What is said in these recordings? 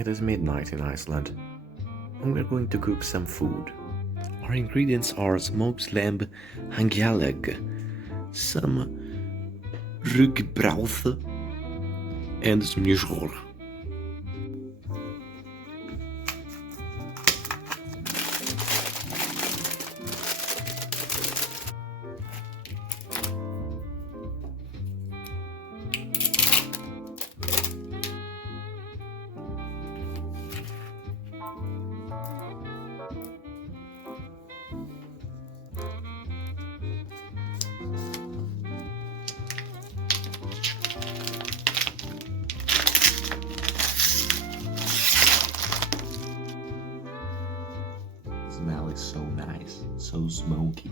It is midnight in Iceland, and we're going to cook some food. Our ingredients are smoked lamb hangjaleg, some rugbrauð, and smjörsjor. Smell is so nice, so smoky.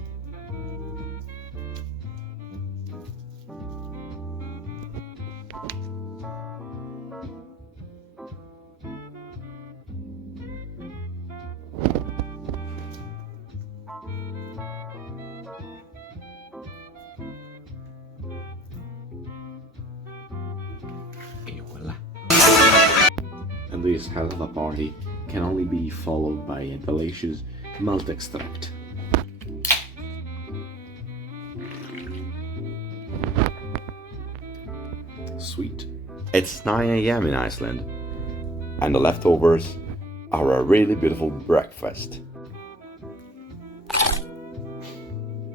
Et voila. And this hell of a party can only be followed by a delicious malt extract. Sweet. It's 9 a.m. in Iceland, and the leftovers are a really beautiful breakfast.